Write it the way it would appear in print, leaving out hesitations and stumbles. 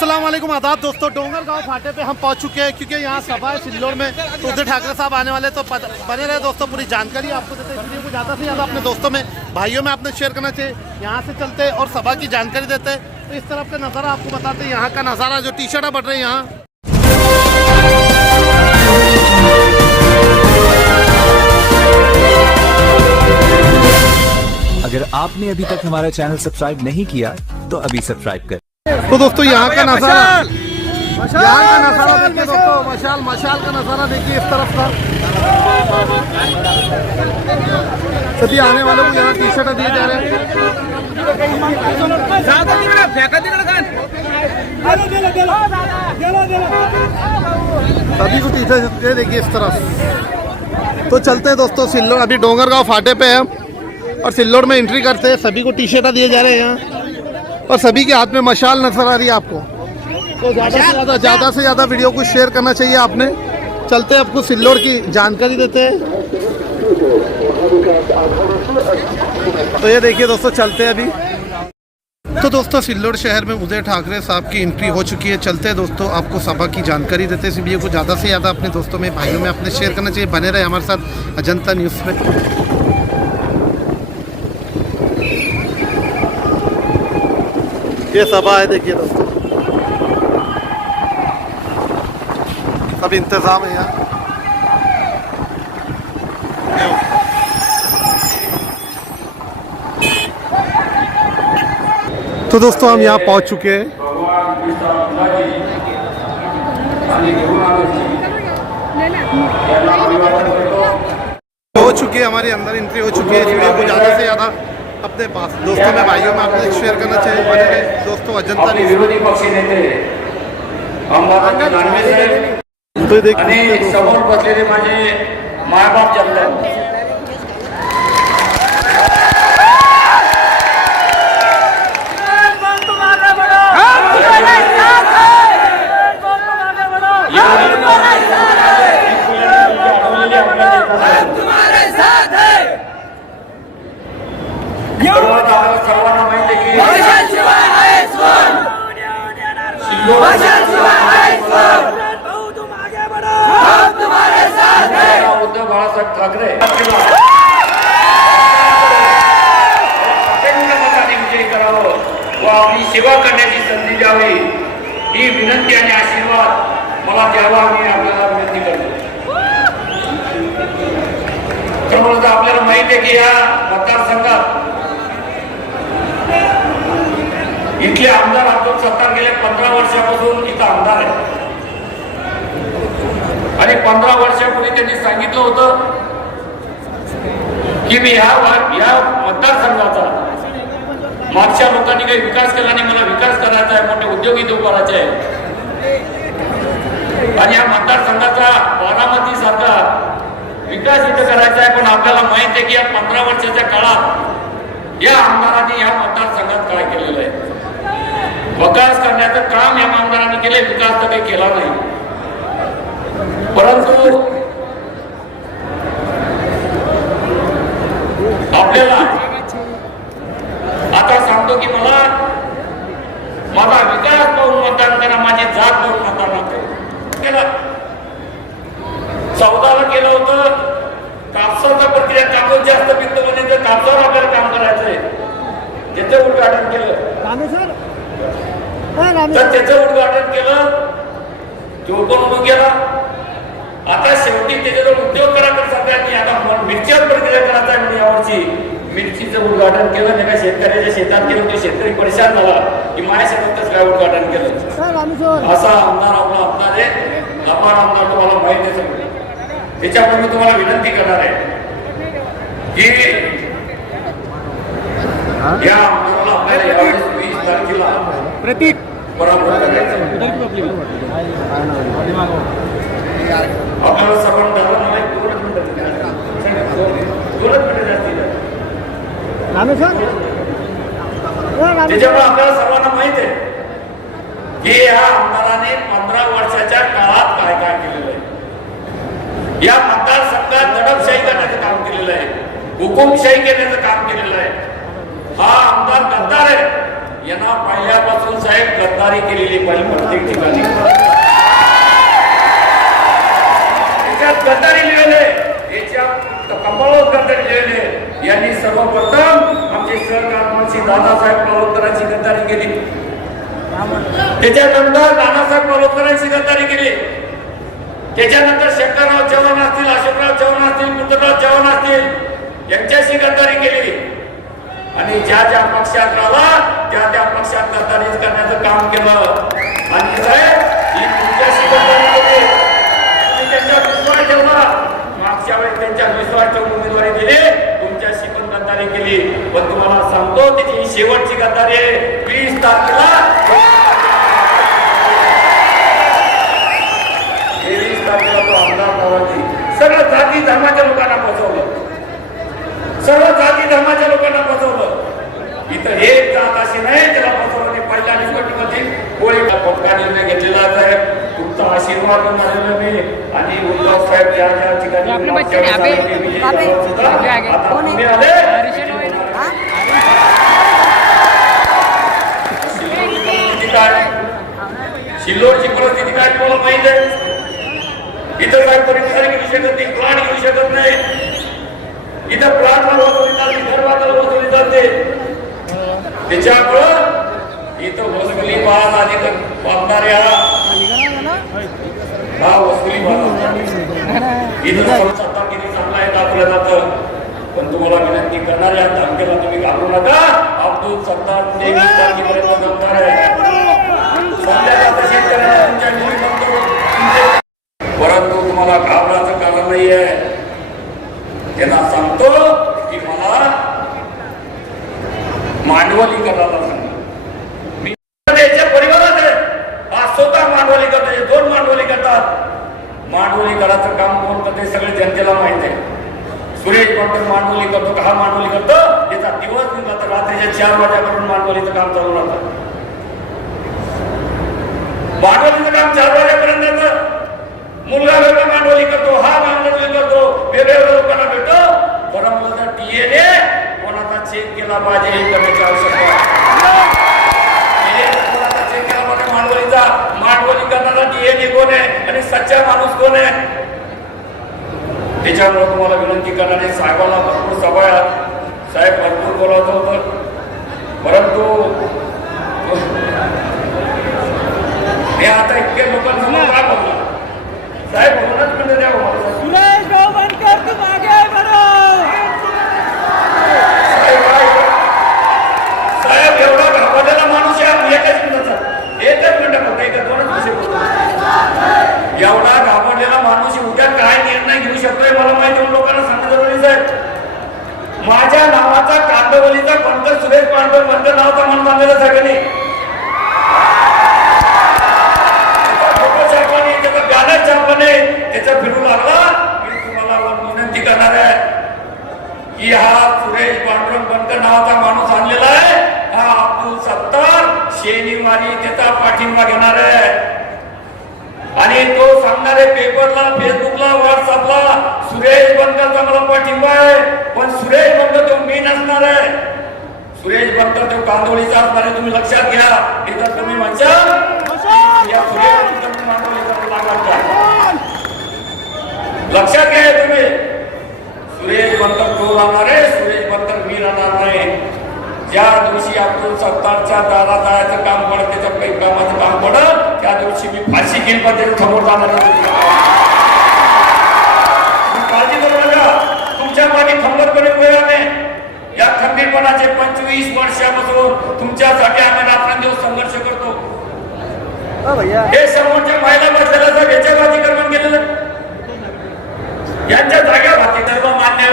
अस्सलाम वालेकुम आदाब दोस्तों। डोंगरगांव फाटे पे हम पहुंच चुके हैं क्योंकि यहाँ सभा है सिल्लोड़ में, तो उद्धव ठाकरे साहब आने वाले, तो बने रहे दोस्तों। पूरी जानकारी आपको देते हैं, वीडियो को ज़्यादा से ज़्यादा अपने दोस्तों में भाइयों में आपने शेयर करना चाहिए। यहाँ से चलते हैं और सभा की जानकारी देते हैं। तो इस तरफ का नज़ारा आपको बताते हैं, यहाँ का नज़ारा जो टी शर्ट बढ़ रही है यहाँ। अगर आपने अभी तक हमारा चैनल सब्सक्राइब नहीं किया तो अभी सब्सक्राइब करें। तो दोस्तों यहाँ का नज़ारा, देखिए दोस्तों, मशाल का नज़ारा देखिए इस तरफ का। सभी आने वालों को यहाँ टी शर्ट दिए जा रहे हैं। सभी को टी शर्ट देखिए इस तरफ। तो चलते हैं दोस्तों सिल्लोड़, अभी डोंगरगांव फाटे पे है और सिल्लोड़ में एंट्री करते हैं। सभी को टी शर्ट दिए जा रहे हैं यहाँ और सभी के हाथ में मशाल नजर आ रही है आपको। तो ज़्यादा से ज़्यादा वीडियो को शेयर करना चाहिए आपने। चलते हैं, आपको सिल्लोड़ की जानकारी देते हैं। तो ये देखिए दोस्तों, चलते हैं अभी। तो दोस्तों सिल्लोड़ शहर में उद्धव ठाकरे साहब की एंट्री हो चुकी है। चलते हैं दोस्तों, आपको सभा की जानकारी देते हैं। इस वीडियो को ज़्यादा से ज़्यादा अपने दोस्तों में भाइयों में अपने शेयर करना चाहिए। बने रहे हमारे साथ अजंता न्यूज़ में। ये सभा है देखिए दोस्तों, सब इंतजाम है यहाँ। तो दोस्तों हम यहाँ पहुँच चुके हैं। हमारे अंदर एंट्री हो चुकी है। इस वीडियो को ज़्यादा से ज़्यादा अपने पास दोस्तों में भाइयों में आपने शेयर करना चाहिए। बने रहे दोस्तों अजंता विरोधी पक्ष नेते तो देखिए समोर बसलेले माझे मायबाप जगतात सर्वांना माहिती की उद्धव बाळासाहेब ठाकरे मताने विजयी करावं व आपली सेवा करण्याची संधी द्यावी, ही विनंती आणि आशीर्वाद मला द्यावा मी आपल्याला विनंती करतो। तर आपल्याला माहिती आहे की या मतदारसंघात इथले आमदार अब्दुल सत्तार गेल्या 15 वर्षापासून इथं आमदार आहे आणि 15 वर्षापूर्वी त्यांनी सांगितलं होतं की मी या मतदारसंघाचा मागच्या लोकांनी काही विकास केला नाही, मला विकास करायचा आहे, मोठे उद्योग इथे उभारायचे आहे आणि या मतदारसंघाचा बारामती सारखा विकास इथे करायचा आहे। पण आपल्याला माहिती आहे की या 15 वर्षाच्या काळात या आमदारांनी या मतदारसंघात काय केलेलं आहे। विकास करण्याचं काम या आमदारांनी केले, विकास तर काही केला नाही। परंतु आपल्याला आता सांगतो की मला माझा विकास पाहून मतदान करा, माझी जात पाहून मतदान करा। 14ला केलं होतं कापसाचा प्रक्रिया, कापूस जास्त पिकतो म्हणजे कापसावर आपल्याला काम करायचंय, त्याचं उद्घाटन केलं तर त्याचं उद्घाटन केलं, तो पण गेला। आता शेवटी त्याच्याजवळ उद्योग करायचा सरकारने आता मिरचीवर प्रक्रिया करायचा आहे म्हणजे यावर्षी मिरचीचं उद्घाटन केलं। एका शेतकऱ्याच्या शेतात गेलो, तो शेतकरी परेशान झाला की माझ्या शेतातच काय उद्घाटन केलं। असा आमदार आपला आमदार आहे, अपार आमदार तुम्हाला माहिती आहे। त्याच्यामुळे मी तुम्हाला विनंती करणार आहे की या आमदाराला आपल्याला यावेळेस 20 तारखेला प्रतीक बरोबर आपल्याला सर्वांना त्याच्यामुळे आपल्याला सर्वांना माहित आहे की या आमदाराने 15 वर्षाच्या काळात काय काय केलेलं आहे। या मतदारसंघात दडपशाही करण्याचं काम केलेलं आहे, हुकुमशाही करण्याचं काम केलेलं आहे। हा आमदार गद्दार आहे, यांना पहिल्यापासून साहेब गद्दारी केलेली पाहिजे प्रत्येक ठिकाणी. त्याच्यात गद्दारी लिहिलेले, याच्यात कपाळावर गद्दारी लिहिलेले. यांनी सर्वप्रथम आमचे सहकार मंत्री दादासाहेब पालोदकरांची गद्दारी केली. त्याच्यानंतर नानासाहेब पालोदकरांची गद्दारी केली. त्याच्यानंतर शंकरराव चव्हाण असतील, अशोकराव चव्हाण असतील, पुत्रराव चव्हाण असतील यांच्याशी गद्दारी केली. आणि ज्या ज्या पक्षात राहिला त्या पक्षात गद्दारी करण्याचं काम केलं. आणि साहेब ही तुमच्याशी गद्दारी केली. त्यांच्यावर विश्वास ठेवला. मागच्या वेळेस त्यांच्या विश्वास ठेवून उमेदवारी दिली, तुमच्याशी पण गद्दारी केली. पण तुम्हाला सांगतो त्याची ही शेवटची गद्दारी आहे. 20 तारखेला तो आमदार गावाची सगळं जाती धर्माच्या लोकांना फसवलं. सर्व जाती धर्माच्या लोकांना फसवलं. इथं एक जात अशी नाही त्याला फसवलं नाही. पहिल्या निवडणुकीमध्ये कोळीला पक्का निर्णय घेतलेला आहे. तुमचा आशीर्वाद मिळालेला मी. आणि उद्धव साहेब ज्या ज्या ठिकाणी आता तुम्ही आले. सिल्लोडची परिस्थिती काय तुम्हाला माहित आहे. इथं काय परिसर घेऊ शकत नाही, प्लांट घेऊ शकत नाही. इथं प्लांटला वसुली जाते, घरवाल्याला वसुली जाते. त्याच्यामुळं इथं वसुली बाद आली तर वापणाऱ्या हा वसुली बाद इथं सत्तागिरी चांगला आहे दाखवलं जातं. पण तुम्हाला विनंती करणाऱ्या तारखेला तुम्ही घाबरू नका. अब्दुल सत्तार 23 तारखेपर्यंत जमणार आहे. सध्याला तशी तुमच्या परंतु तुम्हाला घाबराचं कारण नाहीये. त्यांना सांगतो की मला मांडवली करायला सांगा. मी याच्या परिवारात आहे. आज स्वतः मांडवली करतात, 2 मांडवली करतात. मांडवली करायचं काम कोण करते सगळे जनतेला माहित आहे. सुरेश पटकन मांडवली करतो का हा मांडवली करतो. त्याचा दिवस निघाला तर रात्रीच्या 4 वाजेपर्यंत मांडवलीचं काम चालू राहतं. मांडवलीचं काम 4 वाजेपर्यंत मुलगा वेगळा मांडवली करतो, हा मांडवली करतो, वेगवेगळ्या लोकांना भेटतो. बरं मला तर टीएने कोणाचा चेक केला पाहिजे हे करण्याची आवश्यकता आहे. कोणाचा चेक केला पाहिजे मांडवलीचा. मांडवली करणारा टीएने कोण आहे आणि सच्चा माणूस कोण आहे. त्याच्यामुळे तुम्हाला विनंती करणारे साहेबांना भरपूर सभा साहेब भरपूर बोलावत होतं. परंतु हे आता इतके लोकांसमोर काय बोलला साहेब म्हणूनच म्हणजे द्या सुरेश गावणकर तुम आगे बढ़ो. साहेब एवढा घाबरलेला माणूस आहे. एकच मिनिट फक्त 2च विषय बोलतो. एवढा घाबरलेला माणूस उद्या काय निर्णय घेऊ शकतोय मला माहिती म्हणून लोकांना सांगत होते. साहेब माझ्या नावाचा कांदवलीचा पंत सुरेश पांडव पंत नावाचा म्हणून मानलेला सगळ्यांनी त्याचा फिरू लागला. मी तुम्हाला विनंती करणार आहे की हा सुरेश पांडुरंग पंत नावाचा माणूस आणलेला आहे. हा अब्दुल सत्तार शनिवारी त्याचा पाठिंबा घेणार आहे. आणि तो सांगणार आहे पेपरला, फेसबुकला, व्हॉट्सअपला सुरेश पंतचा मला पाठिंबा आहे. पण सुरेश पंत तो मी नसणार आहे. सुरेश पंत तो कांदोळीचा असणार आहे. तुम्ही लक्षात घ्या. इथं तुम्ही म्हणता या सुरेश पंत मांडवलीचा लागला लक्षात घ्या. तुम्ही सुरेश बंतर तो राहणार आहे, सुरेश बंतर मी राहणार नाही. ज्या दिवशी अब्दुल सत्तारच्या दारात जायचं काम पडत, त्याच्या काही कामाचं काम पडत, त्या दिवशी मी फाशी घेईल पद्धती समोर जाणार. काळजी करू नका. तुमच्या मागे खंबीरपणे उभे राहणे. या खंबीरपणाचे 25 वर्षापासून तुमच्यासाठी आम्ही रात्रंदिवस संघर्ष करतो. हे समोरच्या महिला बसलेल्या याच्या बाजी कर्म केलेलं यांच्या जाग्या भाती धर्म मान्य